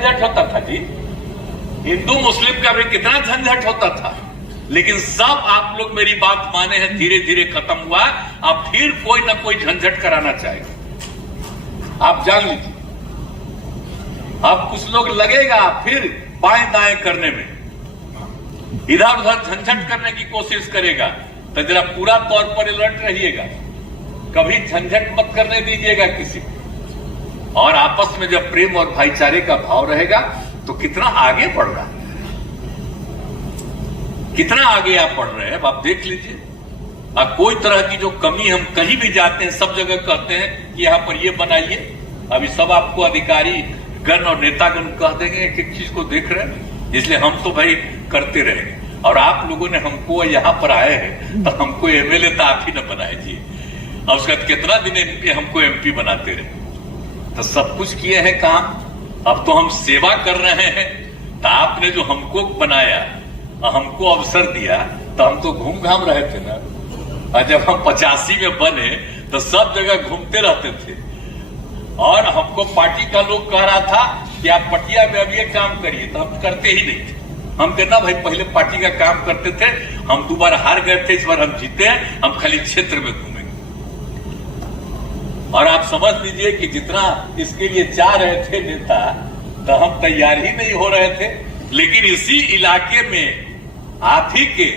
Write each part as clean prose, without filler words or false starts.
झंझट होता था जी, हिंदू मुस्लिम का भी कितना झंझट होता था, लेकिन सब आप लोग मेरी बात माने हैं, धीरे धीरे खत्म हुआ। अब फिर कोई ना कोई झंझट कराना चाहेगा, आप जान लीजिए। अब कुछ लोग लगेगा फिर बाएं दाएं करने में, इधर उधर झंझट करने की कोशिश करेगा, तो जरा पूरा तौर पर अलर्ट रहिएगा, कभी झंझट मत करने दीजिएगा किसी को। और आपस में जब प्रेम और भाईचारे का भाव रहेगा तो कितना आगे बढ़ रहा है, कितना आगे आप बढ़ रहे हैं, आप देख लीजिए। अब कोई तरह की जो कमी, हम कहीं भी जाते हैं सब जगह कहते हैं कि यहां पर ये बनाइए, अभी सब आपको अधिकारी गण और नेतागण कह देंगे, एक एक चीज को देख रहे हैं, इसलिए हम तो भाई करते रहेंगे। और आप लोगों ने हमको यहाँ पर आए हैं तो हमको एमएलए तो आप ही न बनाए जी, और उसके बाद कितना दिन हमको एमपी बनाते रहे, तो सब कुछ किए हैं काम। अब तो हम सेवा कर रहे हैं, तो आपने जो हमको बनाया, हमको अवसर दिया, तो हम तो घूम घाम रहे थे ना। और जब हम 85 में बने तो सब जगह घूमते रहते थे, और हमको पार्टी का लोग कह रहा था कि आप पटिया में अब ये काम करिए, तो हम करते ही नहीं थे। हम कहना भाई पहले पार्टी का काम करते थे, हम 2 बार हार गए थे, इस बार हम जीते हैं, हम खाली क्षेत्र में घूमेंगे। और आप समझ लीजिए कि जितना इसके लिए चाह रहे थे नेता, तो हम तैयार ही नहीं हो रहे थे। लेकिन इसी इलाके में आप ही के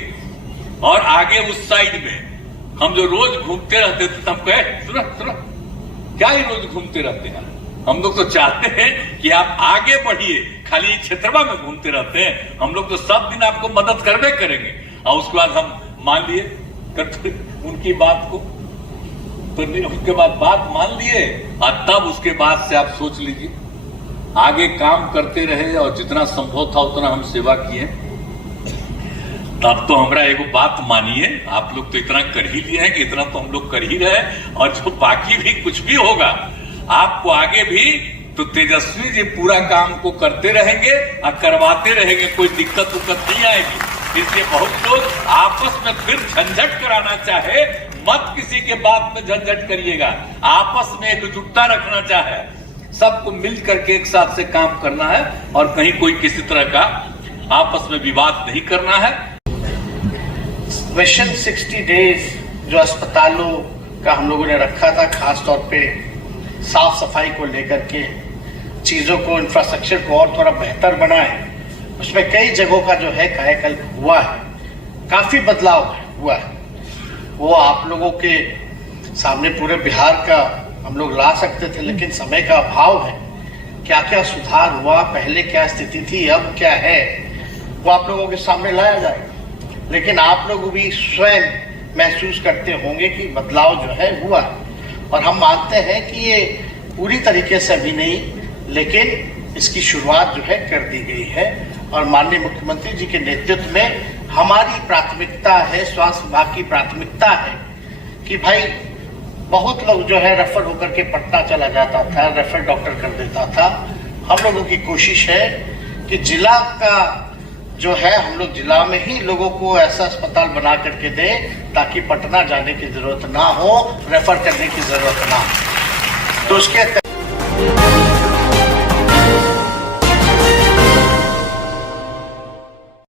और आगे उस साइड में हम जो रोज घूमते रहते थे, हम कहे सुनो क्या ही रोज घूमते रहते हैं, हम लोग तो चाहते हैं कि आप आगे बढ़िए, खाली क्षेत्रवा में घूमते रहते हैं। हम लोग तो सब दिन आपको मदद करने करेंगे। और उसके बाद हम मान लिए उनकी बात को, तो उसके बाद बात मान लिए, और तब उसके बाद से आप सोच लीजिए आगे काम करते रहे, और जितना संभव था उतना हम सेवा किए। तब तो हमारा एगो बात मानिए, आप लोग तो इतना कर ही लिए हैं कि इतना तो हम लोग कर ही रहे, और जो बाकी भी कुछ भी होगा आपको आगे भी, तो तेजस्वी जी पूरा काम को करते रहेंगे और करवाते रहेंगे, कोई दिक्कत उक्कत नहीं आएगी। इसलिए बहुत लोग आपस में फिर झंझट कराना चाहे, मत किसी के बात में झंझट करिएगा, आपस में एकजुटता रखना चाहे, सबको मिल करके एक साथ से काम करना है, और कहीं कोई किसी तरह का आपस में विवाद नहीं करना है। मिशन 60 डेज जो अस्पतालों का हम लोगों ने रखा था, खास तौर पे साफ सफाई को लेकर के, चीज़ों को, इंफ्रास्ट्रक्चर को और थोड़ा बेहतर बनाए, उसमें कई जगहों का जो है कायाकल्प हुआ है, काफ़ी बदलाव हुआ है। वो आप लोगों के सामने पूरे बिहार का हम लोग ला सकते थे, लेकिन समय का अभाव है। क्या क्या सुधार हुआ, पहले क्या स्थिति थी, अब क्या है, वो आप लोगों के सामने लाया जाएगा। लेकिन आप लोग भी स्वयं महसूस करते होंगे कि बदलाव जो है हुआ है, और हम मानते हैं कि ये पूरी तरीके से अभी नहीं, लेकिन इसकी शुरुआत जो है कर दी गई है। और माननीय मुख्यमंत्री जी के नेतृत्व में हमारी प्राथमिकता है, स्वास्थ्य विभाग की प्राथमिकता है कि भाई बहुत लोग जो है रेफर होकर के पटना चला जाता था, रेफर डॉक्टर कर देता था। हम लोगों की कोशिश है कि जिला का जो है, हम लोग जिला में ही लोगों को ऐसा अस्पताल बना करके दें ताकि पटना जाने की जरूरत ना हो, रेफर करने की जरूरत ना हो। तो उसके